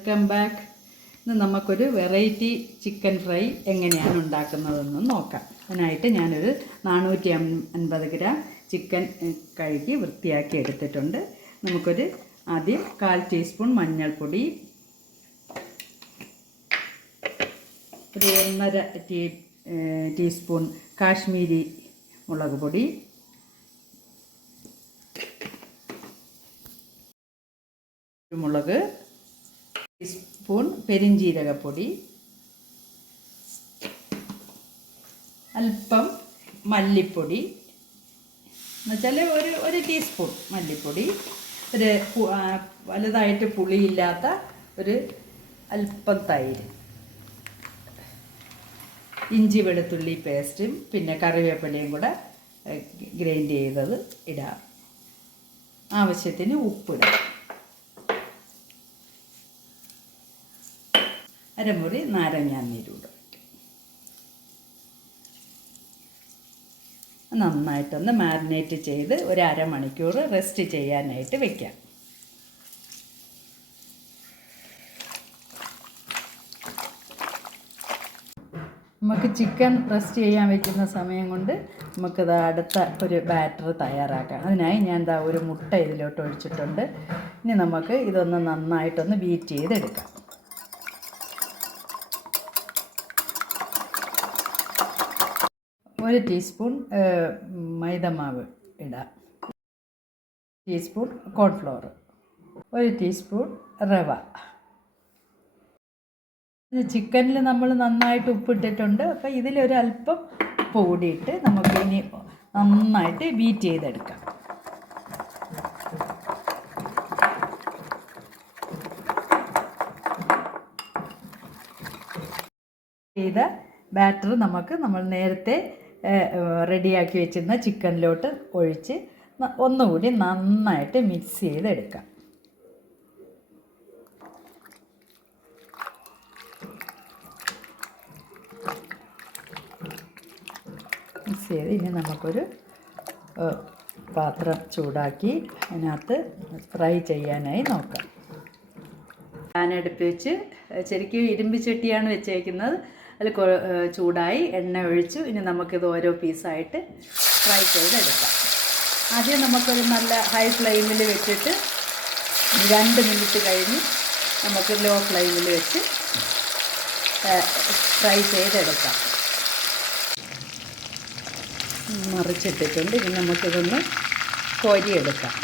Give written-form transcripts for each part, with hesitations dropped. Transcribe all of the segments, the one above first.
Welcome back. ഇന്ന് നമുക്കൊരു variety chicken fry എങ്ങനെയാണ് ഉണ്ടാക്കുന്നതെന്ന് നോക്കാം. അതിനായിട്ട് ഞാനൊരു 450 ഗ്രാം ചിക്കൻ കഴുകി വൃത്തിയാക്കി എടുത്തിട്ടുണ്ട്. നമുക്കൊരു ആദ്യം 1/4 ടീസ്പൂൺ മഞ്ഞൾപ്പൊടി, ഒരു 1.5 ടീസ്പൂൺ കാശ്മീരി മുളക് പൊടി, കുരുമുളക്, ടീസ്പൂൺ പെരിഞ്ജീരകപ്പൊടി, അല്പം മല്ലിപ്പൊടി എന്നുവെച്ചാൽ ഒരു ടീസ്പൂൺ മല്ലിപ്പൊടി, ഒരു വലുതായിട്ട് പുളിയില്ലാത്ത ഒരു അല്പം തൈര്, ഇഞ്ചി വെളുത്തുള്ളി പേസ്റ്റും പിന്നെ കറിവേപ്പിലയും കൂടെ ഗ്രൈൻഡ് ചെയ്തത് ഇടാം. ആവശ്യത്തിന് ഉപ്പിടാം. അരമുറി നാരങ്ങാനീരൂടെ നന്നായിട്ടൊന്ന് മാരിനേറ്റ് ചെയ്ത് ഒരു അരമണിക്കൂർ റെസ്റ്റ് ചെയ്യാനായിട്ട് വെക്കാം. നമുക്ക് ചിക്കൻ റെസ്റ്റ് ചെയ്യാൻ വെക്കുന്ന സമയം കൊണ്ട് നമുക്കിത് അടുത്ത ഒരു ബാറ്റർ തയ്യാറാക്കാം. അതിനായി ഞാൻ ഒരു മുട്ട ഇതിലോട്ട് ഒഴിച്ചിട്ടുണ്ട്. ഇനി നമുക്ക് ഇതൊന്ന് നന്നായിട്ടൊന്ന് ബീറ്റ് ചെയ്തെടുക്കാം. ഒരു ടീസ്പൂൺ മൈദമാവ് ഇടാം, ടീസ്പൂൺ കോൺഫ്ലോർ, ഒരു ടീസ്പൂൺ റവ. ചിക്കനിൽ നമ്മൾ നന്നായിട്ട് ഉപ്പിട്ടിട്ടുണ്ട്. അപ്പോൾ ഇതിലൊരല്പം ഉപ്പ് കൂടിയിട്ട് നമുക്കിനി നന്നായിട്ട് ബീറ്റ് ചെയ്തെടുക്കാം. ചെയ്ത ബാറ്റർ നമ്മൾ നേരത്തെ റെഡിയാക്കി വെച്ചിരുന്ന ചിക്കനിലോട്ട് ഒഴിച്ച് ഒന്നുകൂടി നന്നായിട്ട് മിക്സ് ചെയ്തെടുക്കാം. മിക്സ് ചെയ്ത് ഇനി നമുക്കൊരു പാത്രം ചൂടാക്കി അതിനകത്ത് ഫ്രൈ ചെയ്യാനായി നോക്കാം. പാനെടുപ്പ് വെച്ച് ശരിക്കും ഇരുമ്പ് ചട്ടിയാണ് വെച്ചേക്കുന്നത്. അതിൽ ചൂടായി എണ്ണ ഒഴിച്ചു. ഇനി നമുക്കിത് ഓരോ പീസായിട്ട് ഫ്രൈ ചെയ്തെടുക്കാം. ആദ്യം നമുക്കൊരു നല്ല ഹൈ ഫ്ലെയിമിൽ വെച്ചിട്ട് 2 മിനിറ്റ് കഴിഞ്ഞ് നമുക്ക് ലോ ഫ്ലെയിമിൽ വെച്ച് ഫ്രൈ ചെയ്തെടുക്കാം. മറിച്ചിട്ടിട്ടുണ്ട്. ഇനി നമുക്കിതൊന്ന് കോരിയെടുക്കാം.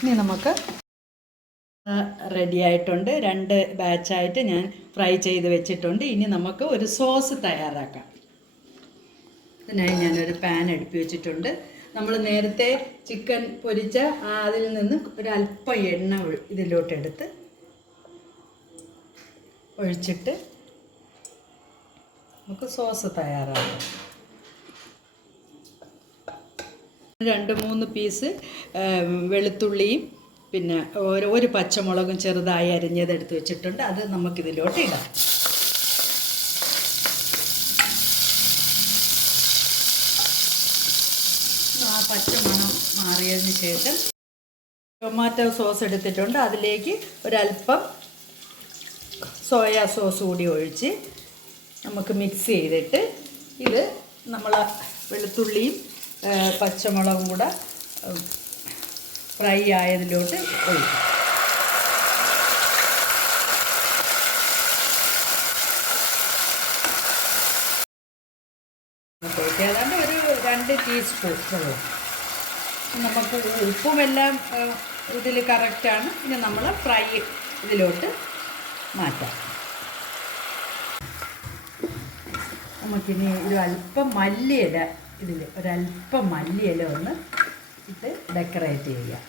ഇനി നമുക്ക് റെഡി ആയിട്ടുണ്ട്. 2 ബാച്ചായിട്ട് ഞാൻ ഫ്രൈ ചെയ്ത് വെച്ചിട്ടുണ്ട്. ഇനി നമുക്ക് ഒരു സോസ് തയ്യാറാക്കാം. അതിനായി ഞാനൊരു പാൻ അടുപ്പി വെച്ചിട്ടുണ്ട്. നമ്മൾ നേരത്തെ ചിക്കൻ പൊരിച്ച അതിൽ നിന്ന് ഒരല്പം എണ്ണ ഇതിലോട്ടെടുത്ത് ഒഴിച്ചിട്ട് നമുക്ക് സോസ് തയ്യാറാക്കാം. 2-3 പീസ് വെളുത്തുള്ളിയും പിന്നെ ഒരു പച്ചമുളകും ചെറുതായി അരിഞ്ഞതെടുത്ത് വെച്ചിട്ടുണ്ട്. അത് നമുക്കിതിലോട്ട് ഇടാം. ആ പച്ചമണം മാറിയതിന് ശേഷം ടൊമാറ്റോ സോസ് എടുത്തിട്ടുണ്ട്. അതിലേക്ക് ഒരല്പം സോയാ സോസ് കൂടി ഒഴിച്ച് നമുക്ക് മിക്സ് ചെയ്തിട്ട് ഇത് നമ്മൾ വെളുത്തുള്ളിയും പച്ചമുളകും കൂടെ ഫ്രൈ ആയതിലോട്ട് ഒഴിക്കും. ഏതാണ്ട് ഒരു 2 ടീസ്പൂൺ വെള്ളം. നമുക്ക് ഉപ്പുമെല്ലാം ഇതിൽ കറക്റ്റാണ്. ഇനി നമ്മൾ ഫ്രൈ ഇതിലോട്ട് മാറ്റാം. നമുക്കിനി ഒരു അല്പം മല്ലിയില ഒരല്പം മല്ലിയില ഒന്ന് ഇട്ട് ഡെക്കറേറ്റ് ചെയ്യാം.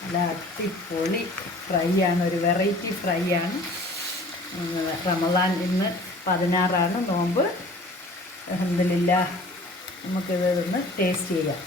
നല്ല അടിപൊളി ഫ്രൈ ആണ്. ഒരു വെറൈറ്റി ഫ്രൈ ആണ്. റമദാൻ ഇന്ന് 16 നോമ്പ്. അൽഹംദുലില്ലാ. നമുക്കിതൊന്ന് ടേസ്റ്റ് ചെയ്യാം.